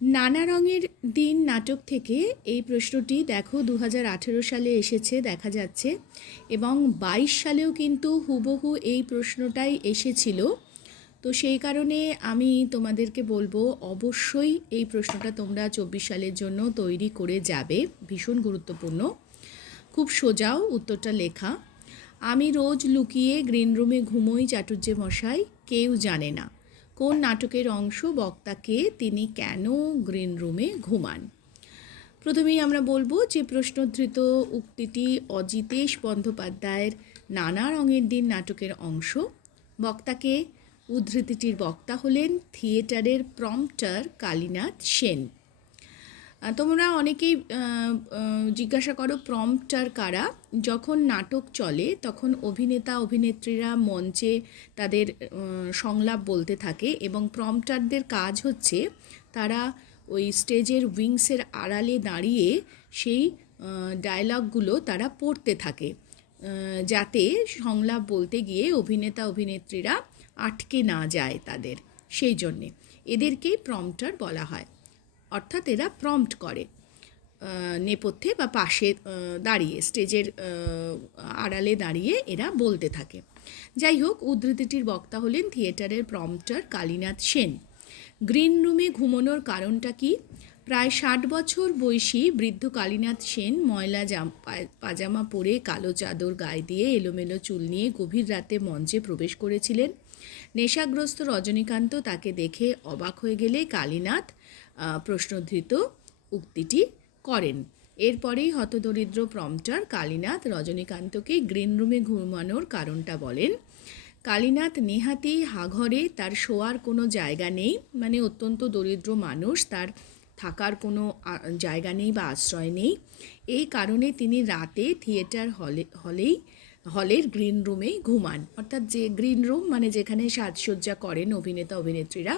নানা রঙের দিন নাটক থেকে এই প্রশ্নটি দেখো 2018 সালে এসেছে দেখা যাচ্ছে, এবং 22 সালেও কিন্তু হুবহু এই প্রশ্নটাই এসেছিল। তো সেই কারণে আমি তোমাদেরকে বলবো অবশ্যই এই প্রশ্নটা তোমরা 24 সালের জন্য তৈরি করে যাবে। ভীষণ গুরুত্বপূর্ণ, খুব সোজাও উত্তরটা লেখা। আমি রোজ লুকিয়ে গ্রিন রুমে ঘুমোই চাটুর্যে মশাই, কেউ জানে না কোন নাটকের অংশ, বক্তাকে, তিনি কেন গ্রিন রুমে ঘুমান। প্রথমেই আমরা বলবো যে প্রশ্নোদ্ধৃত উক্তিটি অজিতেশ বন্দ্যোপাধ্যায়ের নানা রঙের দিন নাটকের অংশ। বক্তাকে, উদ্ধৃতিটির বক্তা হলেন থিয়েটারের প্রম্পটার কালীনাথ সেন। তোমরা অনেকেই জিজ্ঞাসা করো প্রম্পটার কারা। যখন নাটক চলে তখন অভিনেতা অভিনেত্রীরা মঞ্চে তাদের সংলাপ বলতে থাকে, এবং প্রম্পটারদের কাজ হচ্ছে তারা ওই স্টেজের উইংসের আড়ালে দাঁড়িয়ে সেই ডায়লগগুলো তারা পড়তে থাকে, যাতে সংলাপ বলতে গিয়ে অভিনেতা অভিনেত্রীরা আটকে না যায় তাদের। সেই জন্যে এদেরকেই প্রম্পটার বলা হয়, অর্থাৎ এরা প্রম্পট করে নেপথ্যে বা পাশে দাঁড়িয়ে, স্টেজের আড়ালে দাঁড়িয়ে এরা বলতে থাকে। যাই হোক, উদ্ধৃতিটির বক্তা হলেন থিয়েটারের প্রম্পটার কালীনাথ সেন। গ্রিন রুমে ঘুমানোর কারণটা কি? প্রায় 60 বছর বয়সী বৃদ্ধ কালীনাথ সেন ময়লা পাজামা পরে কালো চাদর গায়ে দিয়ে এলোমেলো চুল নিয়ে গভীর রাতে মঞ্চে প্রবেশ করেছিলেন। নেশাগ্রস্ত রজনীকান্ত তাকে দেখে অবাক হয়ে গেলে কালীনাথ প্রশ্নধৃত উক্তিটি করেন। এরপরেই হতদরিদ্র প্রম্পটার কালীনাথ রজনীকান্তকে গ্রিন রুমে ঘুমানোর কারণটা বলেন। কালীনাথ নেহাতি হাঘরে, তার শোয়ার কোনো জায়গা নেই, মানে অত্যন্ত দরিদ্র মানুষ, তার থাকার কোনো জায়গা নেই বা আশ্রয় নেই। এই কারণে তিনি রাতে থিয়েটার হলের গ্রিন রুমে ঘুমান, অর্থাৎ যে গ্রিন রুম মানে যেখানে সাজসজ্জা করেন অভিনেতা অভিনেত্রীরা,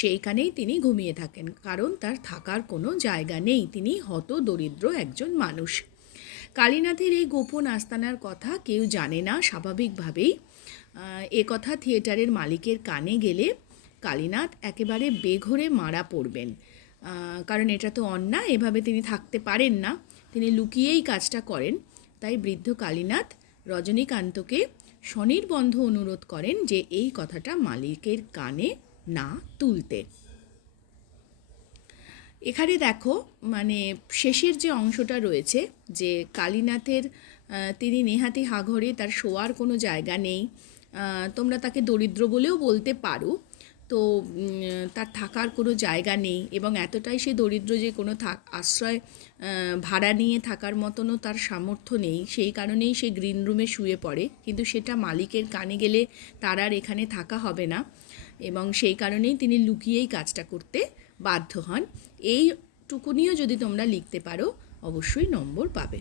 সেইখানেই তিনি ঘুমিয়ে থাকেন, কারণ তার থাকার কোনো জায়গা নেই, তিনি হত দরিদ্র একজন মানুষ। কালীনাথের এই গোপন আস্তানার কথা কেউ জানে না স্বাভাবিকভাবেই। এ কথা থিয়েটারের মালিকের কানে গেলে কালীনাথ একেবারে বেঘরে মারা পড়বেন, কারণ এটা তো অন্যায়, এভাবে তিনি থাকতে পারেন না, তিনি লুকিয়েই কাজটা করেন। তাই বৃদ্ধ কালীনাথ রজনীকান্তকে স্বনির্বন্ধ অনুরোধ করেন যে এই কথাটা মালিকের কানে না তুলতে। এখানে দেখো, মানে শেষের যে অংশটা রয়েছে, যে কালীনাথের তিনি নেহাতি হাঘরে, তার শোয়ার কোনো জায়গা নেই, তোমরা তাকে দরিদ্র বলেও বলতে পারো, তো তার থাকার কোনো জায়গা নেই, এবং এতটাই সে দরিদ্র যে কোনো আশ্রয় ভাড়া নিয়ে থাকার মতনও তার সামর্থ্য নেই, সেই কারণেই সে গ্রিন রুমে শুয়ে পড়ে, কিন্তু সেটা মালিকের কানে গেলে তার আর এখানে থাকা হবে না, এবং সেই কারণেই তিনি লুকিয়েই কাজটা করতে বাধ্য হন। এইটুকুনিও যদি তোমরা লিখতে পারো অবশ্যই নম্বর পাবে।